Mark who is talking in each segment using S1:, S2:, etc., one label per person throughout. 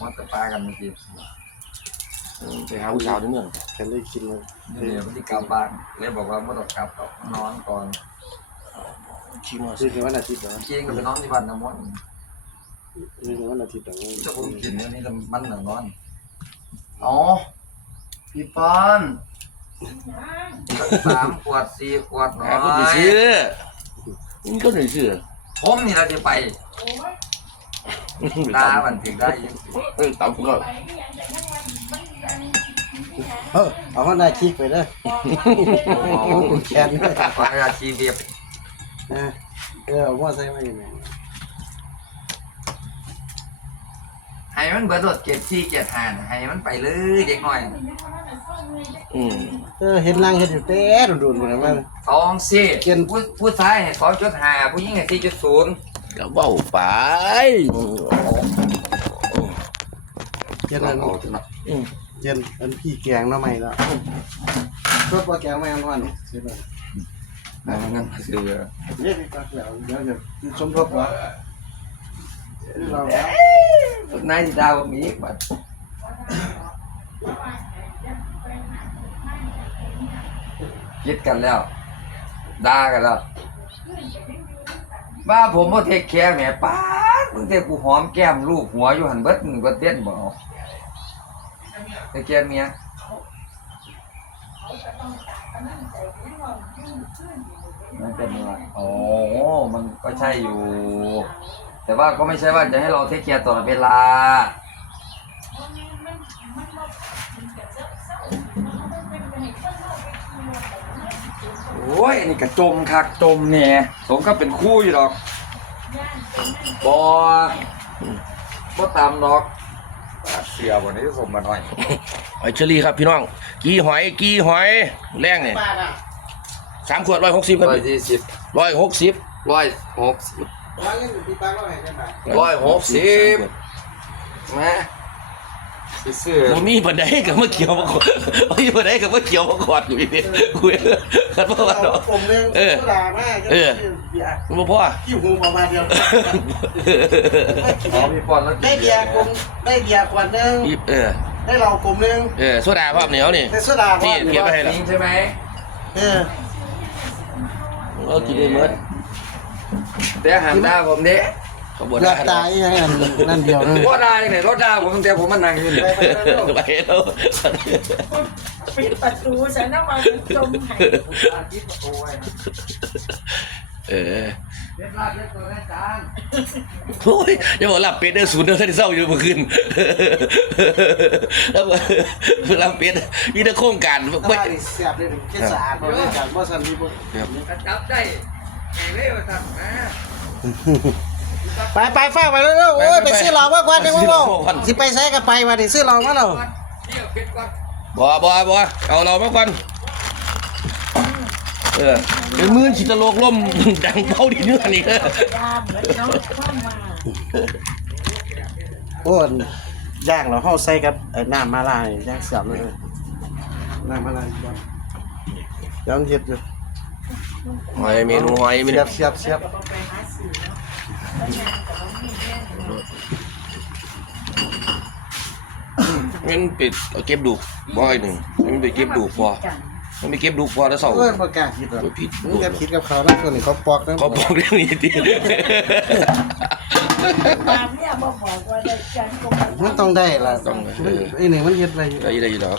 S1: มันจะปลากันเมื่อกี้
S2: ไปหาผู้สาวในเมือง
S3: กันได้กินเลย
S1: เดี๋ยวมันที่กลับบ้านเลยบอกว่าไม่ต้องกลับหรอกนอนก่อน
S2: ขี่มอเตอร์ไซ
S3: คือ
S2: ค์
S3: แค่วันอาทิตย์เหรอ
S1: จริงก็ไปนอนที่บ้านน้ำมัน
S3: นี่คือวันอาทิตย์เหรอ
S1: ถ้าผมกินเนี่ยนี่มันหนังนอน
S4: อ๋อ พี่ปอน
S1: สามขวดสี่ขวดน้อ
S2: หาคนไป
S1: ย
S2: ซื้อนี่ก็หนึ่งซื้อ
S1: ผมนี่เราจะไป ตามันถึงได้ยัง
S2: เออตามผมก็
S3: เออเอาวันอาทิตย์ไปเด้อคุณแคนเด้อ
S1: ปลาอาชีพเรียบ
S3: เออเออเอาว่าใส่มาอย่างไร
S1: ให้มันเบิดรถเก็บที่เก็บทานให้มันไปเลยเด็กหน่อย
S2: อืม
S3: เออเห็นนางเห็นอยู่เต้ดุนๆเหมือนกัน
S1: สองสี่ผู้ผู้ชายให้สองจุดห้าผู้หญิงให้สี่จุดศูนย์
S2: ก็เบ้าไป
S3: เย็นอัน
S2: อืม
S3: เย็นอันพี่แกงน้ำใหม่แล้วชอบว่าแกงไม่อันวันใช่ไหม
S1: นั่นนั่นคือ
S3: เรียกกันแล้วเดี๋ยวจะสมทบวะเรา
S1: นายดาวมีบัดคิดกันแล้วด่ากันแล้ว บ้าผมบ่เทคแคร์แหมป้าดมึงเทกูหอมแก้มลูกหัวอยู่หันเบิดมึงก็เต้นบ่เอาเทคแคร์เมียมันเป็นอะไรโอ้มันก็ใช่อยู่ แต่ว่าก็ไม่ใช่ว่าจะให้เราเทคแคร์ตลอดเวลา อ้ยอันนี้กระจมคักจมเนี่ยสมก็เป็นคู่อยู่หรอกบอบอตามดอกเสียวันนี้สมมาหน่อย
S2: หอยเชอรี่ครับพี่น้อง กี่หอยกี่หอยแรงเนี่ย
S3: ป้าอะ
S2: สามขวดร้อยหกสิบครับ
S1: ร้อยยี่สิบ
S2: ร้อยหกสิบ
S1: ร้อยหกสิบ
S3: ร้อยเงินพี่ป้าก็ให้ได้ไหม
S1: ร้อยหกสิบนะ ซื้อ
S2: ผมมีบันไดกับมะเขียวมาขอดมีบันไดกับมะเขียวมาขอดอยู่นี่คุยกันเพราะว่า
S3: เอา
S2: เนาะ
S3: ผมเรื่อง
S2: เออ
S3: สุดาแม่
S2: เออ
S3: เบ่
S2: พ่อ
S3: กี่หูประมาณเดียว
S1: อ๋อมีปอนแล้ว
S3: ได้เบียร์กลมได้เบียร์ขวดหนึง
S2: อีเออ
S3: ได้เรากลมหนึง
S2: เออโซดาภาพเหนียวนี่
S3: ได้โซดา
S2: นี่เก็บไว้ให้
S1: จริงใช่ไหม
S3: เออ
S2: เรากินได้เมื่อ
S1: แต่หันหน้าผมเด้
S2: ขบวน
S3: หลั
S2: กา
S3: บตายยังไงนั่นเดียวเลย
S1: รถได้เนี่ยรถได้ผมตั้งแต่ผมมานั่งอยู่นี่
S2: ไปแล้ว
S5: ปิดประตูฉันต้องมาจมหาย
S2: เออ
S1: เรียบร้อยเรียบร้อยอาจารย์
S2: โอ้ยอย่าบอกหลับเป็ดเด้อศูนย์เด้อท่านเศร้าอยู่เมื่อคืนแล้วหลับเป็ดมีแต่โครงการ
S3: ไม่
S2: ไม่
S3: เสียบเลยแค่สะอาดเพราะว่าการว่าสันติบุตร
S1: กระจับได้ไงเร็วทำนะ
S3: ไปไปฝากไปเร็วๆโอ้ยไปซื้อเหล้ามาก่อนเดี๋ยวมาบอกสิไปใช้กับไปมาดิซื้อเหล้ามาแล้ว
S1: เที่ยวเป็ดก่อน
S2: บ่บ่บ่เอาเรามาก่อนเออเป็นมื่นชิตะโลกล่มดังเบาดีเนื้อนี่เออยา
S5: เหมือนน้องเข้ามา
S3: โอ้ยย่างเราเข้าใส่กับไอ้น้ำมาลายย่างเสียบเลยน้ำมาลายก่อนยังเห็ดอยู่
S2: หอยเมนูหอยเม
S3: เสี
S2: นู
S3: ยบเสียบเสียบ
S5: ไปหาสื่อแล้วยากับน้อ งมีแม่เลย
S2: งั้นปิดเอาเก็บดูกบ่อยหนึ่งมันไปเก็บดูกพอมันไปเก็บดูกพอแล้วเสาร์
S3: เอ้ยประกล้าศคิดหรอ
S2: ผิด
S3: มึงจะคิดกับเขานะคนนี้เขาปอกนะ
S2: เขาบอกเรื่องนี้ดิ
S5: ตามเนี่ยมาบอกว่าได้ฉันก็มา
S3: มันต้องได้ล่ะ
S2: ต้อง
S3: ไอ้นี่มันเฮ็ดอะไรอยู่
S2: ได้ได้ดอก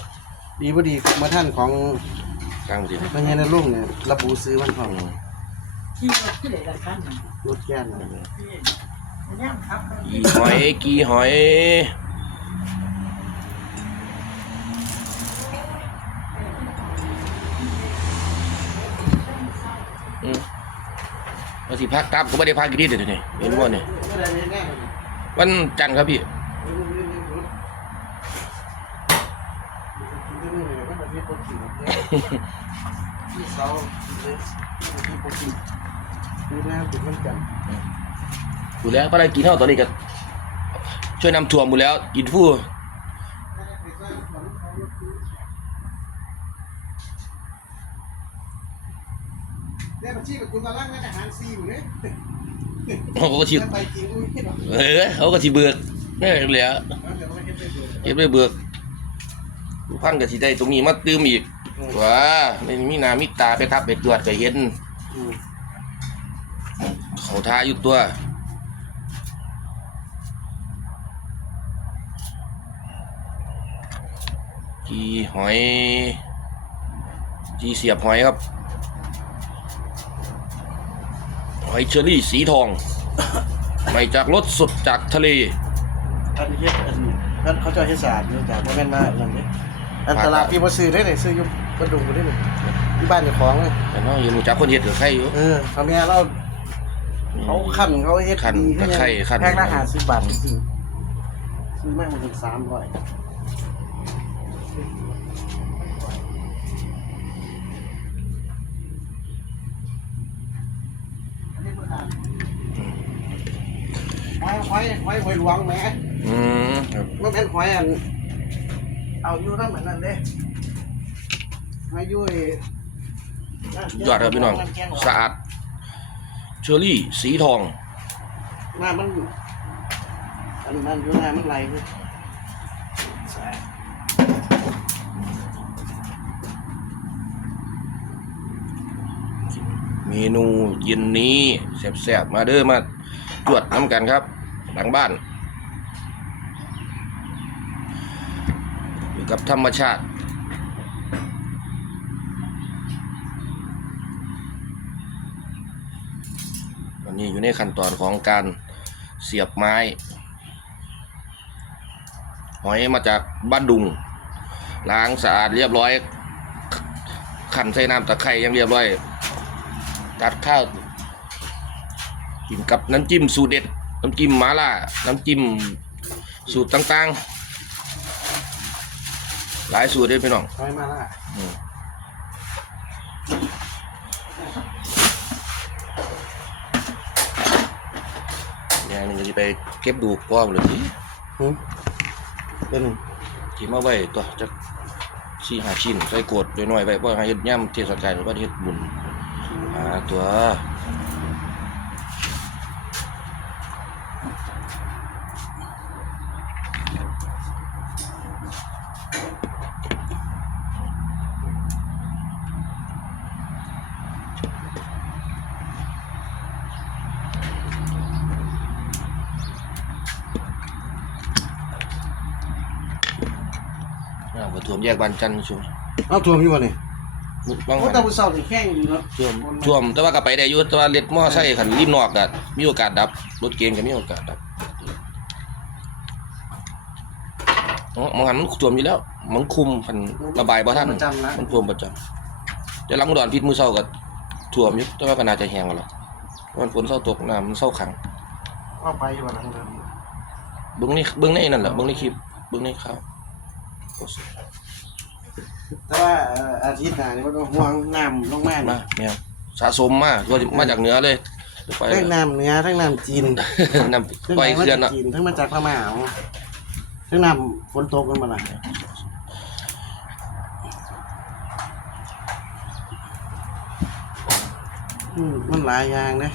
S3: ดีบ่ดีมาท่านของ
S2: กลางดิ
S3: มันเฮ็ดในลุงเนี่ยระบุซื้อมันของ
S5: ที่รถที่ไหนละกัน
S3: รถแก่นน่ะ
S5: ย่างครับ
S2: กี่หอยกี่หอยอืมเราสิพักกลับก็ไม่ได้พักกี่ทีเดี๋ยวนี้เห็นบ่เนี่ยวันจันทร์ครับพี่
S3: ที่เสาที่ปกติ ดูแลติดมันกัน
S2: ดูแล้วภารกิจเท่าตอนนี้ก็ช่วยนำถ่วงหมดแล้วอินฟู
S3: ได้บัญชีกับคุณตอนแรกไม่ได้หารซีอยู่เนี่ย
S2: เขาก็ชิ
S3: ไปกินอุ้ยเนาะ
S2: เออเขาก็ชิเบิกนี่เหลือเก็บไปเบิกผู้พันก็สิได้ตรงนี้มาตื้มอีกว้าไม่มีหนามีตาไปทับไปตรวจก็เห็น
S3: อืม
S2: เขาทาอยู่ตัวจีหอยจีเสียบหอยครับ หอยเชอรี่สีทองไม่จากรถสดจากทะเล
S3: อันนี้เฮ็ดอันนี้อันเขาเจะเฮ็ดสะอาดอยู่จากบ่แม่นว่าอย่างนี้อันตลาดที่บ่ซื้อได้เลยซื้ออยู่กระดุมได้เลยที่บ้านเจ้าของเลย
S2: แต่น้องยังรู้จักคนเห็ดหรือใครอยู่
S3: เออเขาแม่เรา เขาคั่นเขาเฮ็ด
S2: คั่น
S3: ดี
S2: ตะไคร้คั่น
S3: แพงละ50บาทจริงๆซื้อมามันถึง300หอยหอยหอยหอยหลวงแหม
S2: อืมครับ
S3: มันเป็นหอยอันเอาอยู่น้ำเหมือนนั่นเด้หอยอยู่ไอ้
S2: ยอดครับพี่น้องสะอาด เชอรี่สีทอง
S3: หน้ามันอันนั้นอยู่หน้ามันไหลเลยสะอาด
S2: เมนูเย็นนี้แซ่บๆมาเด้อมาจวดน้ำกันครับ หลังบ้าน อยู่กับธรรมชาติ นนี้อยู่ในขั้นตอนของการเสียบไม้ หอยมาจากบ้านดุง ล้างสะอาดเรียบร้อย ขันใส่น้ำตะไคร้อยังเรียบร้อยตัดข้าวกินกับน้ำจิ้มสูตรเด็ด น้ำจิ้มหมาล่า น้ำจิ้มสูตรต่างๆ หลายสูตรเลยพี่น้อง
S3: หอยมาละ
S2: อืมอย่างหนึงก็จะไปเก็บดูกพ่อมเลยสิ
S3: หึเป็น
S2: กินมาไว้ตัวจักสี่ห้าชิ้นใส่กดน้อยๆไว้เพราะให้เฮ็ดย่ำเทศกาลหรือว่าเฮ็ดบุญอ่าตัว อ่าบ่ท่วมแยกบ้านจันทร์ช่วง
S3: เอาท่วมอยู่บ่นี่
S2: บาง
S3: โอ้
S2: หัน
S3: แต่ผู้เฒ่านี่แข้งอยู่เนาะ
S2: ท่วมท่วมแต่ว่าก็ไปได้อยู่แต่ว่าเล็ดมอไซค์คันริมนอกก็มีโอกาสดับรถเก๋งก็มีโอกาสดับอ๋อมองหันมันท่วมอยู่แล้วมันคุมมันระบายบ่ทัน
S3: ประจำนะ
S2: มันท่วมประจำแต่หลังอุดรพิษมือเช้าก็ท่วมอยู่แต่ว่าก็น่าจะแห้งแล้วล่ะเพราะมันฝนเช้าตกน้ำมันเช้าขัง
S3: เอาไปอยู่บ่หลังเดิม
S2: เบิ่งนี่เบิ่งในนั่นแหละเบิ่งในคลิปเบิ่งในข่าว
S3: แต่ว่าเอ่ออาทิตย์หน้านี่มันห่วงน้ำลงมา
S2: มา
S3: นี่
S2: แม่นสะสมมาตัวมาจากเหนือเลยไป
S3: ทั้งน้ำเหนือทั้งน้ำจีน
S2: น้ำปล่อย
S3: มา
S2: เคลื่อน
S3: จาก
S2: เนาะ
S3: จีนทั้งมาจากพม่าเอาทั้งน้ำฝนตกกันมาละอืมมันหลายอย่างเด้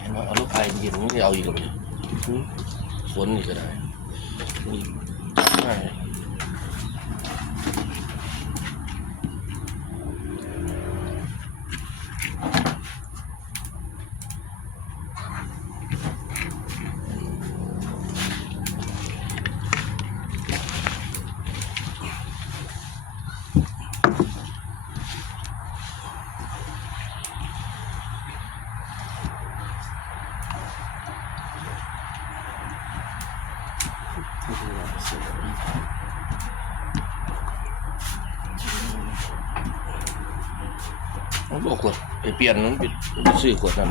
S2: เห็นว่าเอาลูกไฟ เย็นนี่เอาอีกแล้วนี่ฝนนี่ก็ได้นี่ใช่ผ มบอกขวดไปเปลี่ยนมันไปซื้อขวดนั้น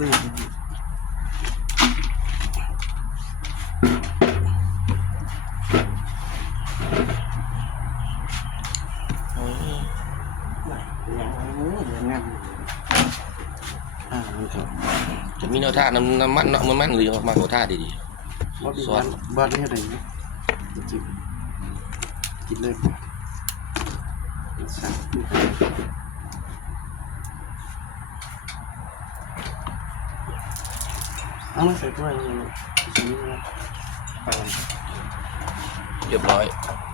S3: ลื่นอย่างไรมือเดี๋ยวงามอ่ามันครับ
S2: จะมีแนวท่าน้ำน้ำมันน้ำมันหรือมากกว่าท่าดี
S3: ว่ามี
S2: ซอ
S3: บ้า
S2: ส
S3: นบ้านนี่อะไรอย่างเงี้ยจริงกินเลยป่ะสั่งเอามาใส่ถ้วยเลยใส่นี่นะไป
S2: ๆเรียบร้อย
S3: เ